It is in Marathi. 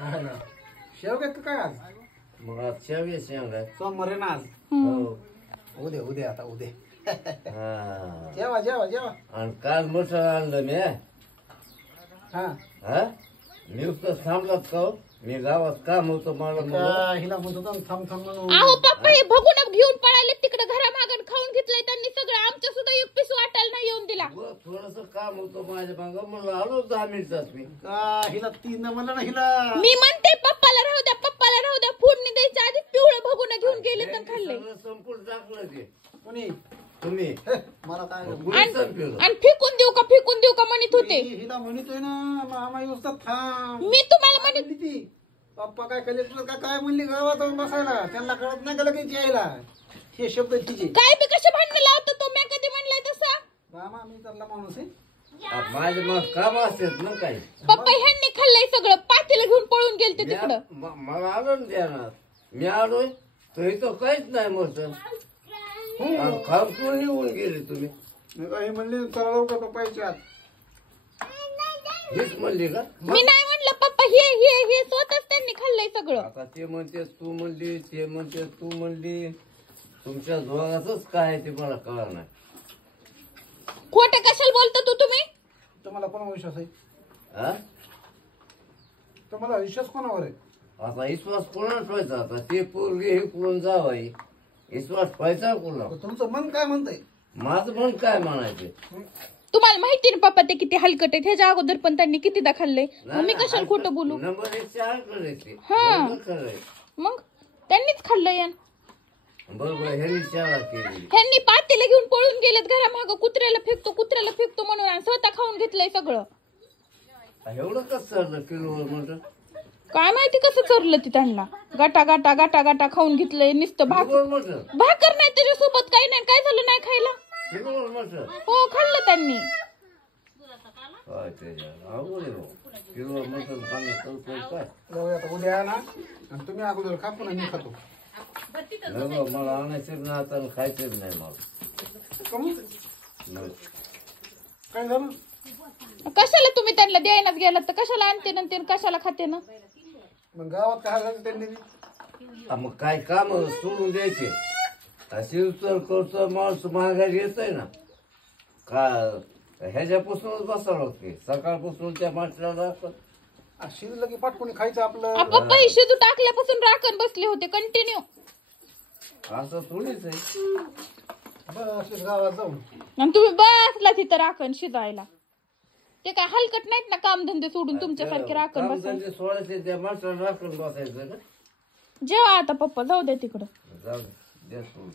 शेवगे काय आज मग आज शेवगे शेंगा सोमवार आहे ना आज हो उद्या उद्या आता उद्या हा जेवा जेवा जेवा आणि काल मटण आणलं मी हा हा मी उगच थांबलात का हो? मी गावात काम होतं मला म्हणलं. हिला म्हणतो ना, थांब थांब म्हणून अहो पप्पा हे बघून घेऊन पळाले तिकडे घरामागून खाऊन घेतलंय त्यांनी सगळं आमच्या सुद्धा एक पीस वाटायला नाही येऊन दिला थोडस काम होतं माझ्या माग म्हणलं आलो 10 मिनिटात मी हिला तीन म्हणलं ना हिला मी म्हणते पप्पाला राहू द्या फोडणी द्यायच्या आधी पिवळं बघून घेऊन गेले तर खाल्ले सगळं संपूर्ण टाकलं ते कोणी तुम्ही मला काय कुणी संपलं आणि फेकून देऊ का म्हणत होते हिला म्हणतोय ना मामा नुसतं थांब मी तुम्हाला म्हणत म्हणली ती पप्पा काय कलेक्टर का काय म्हणली गावात जाऊन बसायला त्यांना कळत नाही का लगेच यायला हे शब्द तिचे काय बी कसे भांडण लावतो तो मी कधी म्हणलाय तसा मामा मी चालला माणूस आहे माझे मग काम असतात ना काही पप्पा ह्यांनी खाल्लंय सगळं पातेलं घेऊन पळून गेलते तिकडं मला आलो ना ध्यानात मी आलोय तरी तो काहीच नाही मस्त खाऊन कोण येऊन गेले तुम्ही हे म्हणले चला लवकर पप्पाच्या आत हेच म्हणली का मी नाही म्हणलं पप्पा हे स्वतःच त्यांनी खाल्लंय सगळं आता ते म्हणते तू म्हणली ते म्हणते तू म्हणली तुमच्या दोघांच काय ते मला कळलं नाही खोटं कशाला बोलतो तुम्ही तुम्हाला कोणावर विश्वास आहे हा तुम्हाला विश्वास कोणावर आहे आता विश्वास कोणाला ठेवायचा आता ते पोरगी हे कुठून जावाई विश्वास ठेवायचा कोणा तुमचं मन काय म्हणतंय माझं पण काय म्हणायचं तुम्हाला माहिती ना पप्पा ते किती हलकट आहे ह्याच्या अगोदर पण त्यांनी कितीदा खाल्लंय मग मी कशाला खोटं बोलू नंबर 1 करायचे हा. खरंय मग त्यांनीच खाल्लं यान बरोबर ह्यांनी शाळा केली ह्यांनी पातेले घेऊन पळून गेलेत घरामागं कुत्र्याला फेकतो म्हणून आणि स्वतः खाऊन घेतलंय सगळं एवढं कसं सरलं किलोवर म्हटलं काय माहिती कसं चरलं ती त्यांना गाटा खाऊन घेतलंय नुसतं किलोवर म्हटलं भाकर नाही त्याच्यासोबत काही नाही काय झालं नाही खायला किलोवर म्हटलं हो खाल्लं त्यांनी काय ते अवघड आहे हो. किलोवर म्हटलं काय जाऊया आता उद्या या ना आणि तुम्ही अगोदर खा पुन्हा मी खातो नाही मला आणायचं ना आता खायचंच नाही मला कमून नाही. काय झालं कशाला तुम्ही त्यांना द्यायलाच गेलात तर कशाला आणते ना ते कशाला खाते ना मग गावात काय झालं त्यांनी मग काय काम सोडून द्यायचे शिवतर करतो माणूस महागाई येतोय ना का ह्याच्यापासूनच बसावं लागते सकाळपासून त्या माणसाला शिजलं की पाठकोणी खायचं आपलं पप्पा ही शिजू टाकल्यापासून राखण बसले होते कंटिन्यू असं थोडीच आहे बस गावात जाऊन आणि तुम्ही बसला तिथं राखण शिजायला ते काय हलकट नाहीत ना कामधंदे सोडून तुमच्यासारखे राखण बसायला सोडायचे त्या माणसाला राखून बसायचं ना जेव्हा आता पप्पा जाऊ द्या तिकडं जाऊ दे, द्या सोडून.